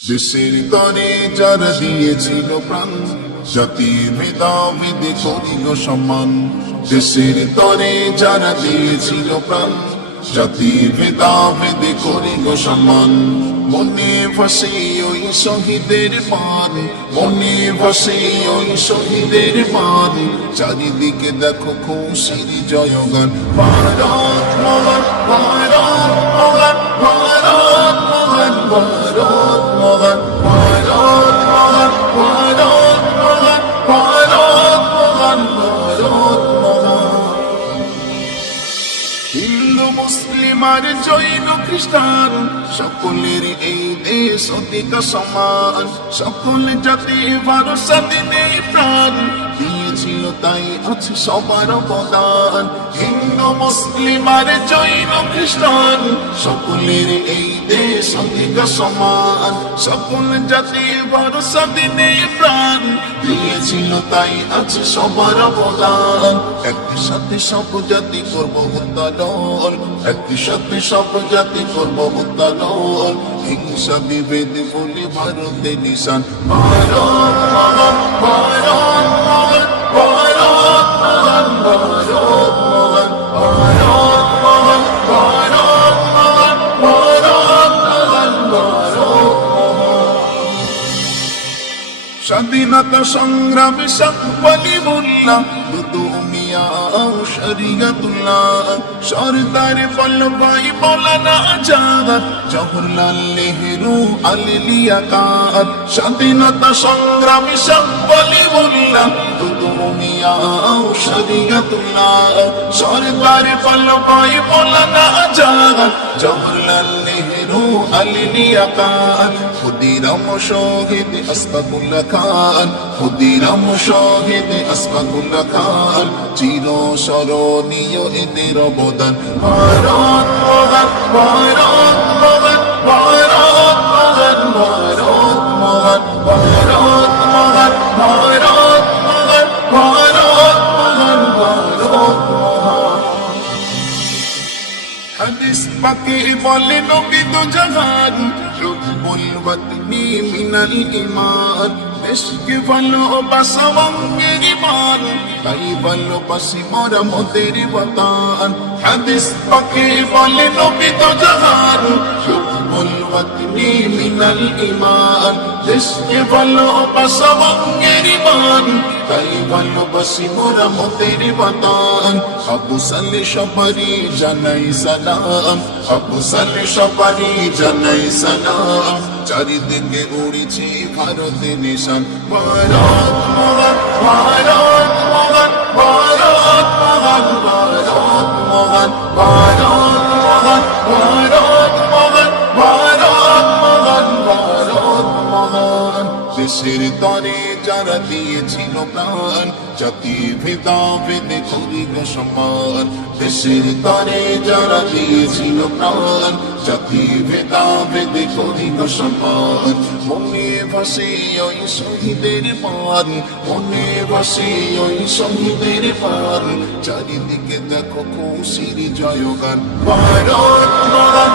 দেশের তরে যারা দিয়েছিল প্রাণ, জাতি ভেদাভেদে করিল সম্মান। দেশের তরে যারা দিয়েছিল প্রাণ, জাতি ভেদাভেদে করিল সম্মান। মনে ভাসে ওই শহীদের মান, মনে ভাসে ওই শহীদের মান। চারিদিকে দেখো খুশির জয়গান। ভারত মহান, ভারত মহান, ভারত মহান, ভারত মহান, ভারত মহান, ভারত মহান, ভারত মহান, ভারত মহান। হিন্দু মুসলিম আর জৈন খ্রিস্টান, সকলের এই দেশ অধিকার সমান। সকল জাতি ভারত স্বাধীনে প্রাণ দিয়েছিল, তাই আছে সবার অবদান। হিন্দু মুসলিম আর জৈন খ্রিস্টান, সকলের এই দেশ অধিকার সমান। সকল জাতি ভারত স্বাধীনে প্রাণ দিয়েছিল, তাই আছে সবার অবদান। একই সাথে সব জাতি করব উত্তোলন, একই সাথে সব জাতি করব উত্তোলন। হিংসা বিভেদ বলে ভারতের নিশান। ভারত মহান, ভারত মহান, ভারত মহান, ভারত মহান, ভারত মহান, ভারত মহান, ভারত মহান, ভারত মহান। স্বাধীনতা সংগ্রামে সাকবালি মোল্লা, দুদুমিয়া শরীয়তুল্লাহ, সরদার বল্লভভাই মৌলানা আজাদ, জওহরলাল নেহেরু আলী লিয়াকত। স্বাধীনতা সংগ্রামী সাকবালি মোল্লা, দুদুমিয়া শরীয়তুল্লাহ, সরদার বল্লভভাই মৌলানা আজাদ, জওহরলাল নেহেরু আলী লিয়াকত। ক্ষুদিরাম শহীদ আশফাকুল্লাহ খান, ক্ষুদিরাম শহীদ আশফাকুল্লাহ খান, চির স্মরণীয় এদের অবদান। ভারত মহান, ভারত মহান, ভারত মহান, ভারত মহান, ভারত মহান, ভারত মহান, ভারত মহান, ভারত মহান। হাদিস পাকে বলে নবী দো জাহান, রুহুল ওয়াতনি মিনাল ঈমান। দেশকে ভালোবাসা অঙ্গের ঈমান, তাই ভালোবাসি মোরা মোদের ওয়াতান। হাদিস পাকে বলে নবী দো জাহান, রুহুল ওয়াতনি মিনাল ঈমান। দেশকে ভালোবাসা অঙ্গের ঈমান, তাই ভালোবাসি মোরা মোদের ওয়াতান। আবু সালে সবারই জানাই সালাম, আবু সালে সবারই জানাই সালাম। চারিদিকে উড়েছে ভারতের নিশান। ভারত মহান, ভারত মহান, ভারত মহান, ভারত মহান, ভারত মহান, ভারত মহান, ভারত মহান, ভারত মহান। দেশের তরে যারা দিয়েছিল প্রাণ, জাতি ভেদাভেদে করিল সম্মান। দেশের তরে যারা দিয়েছিল প্রাণ, জাতি ভেদাভেদে করিল সম্মান। মনে ভাসে ওই শহীদের মান, মনে ভাসে ওই শহীদের মান। চারিদিকে দেখো খুশির জয়গান। ভারত মহান,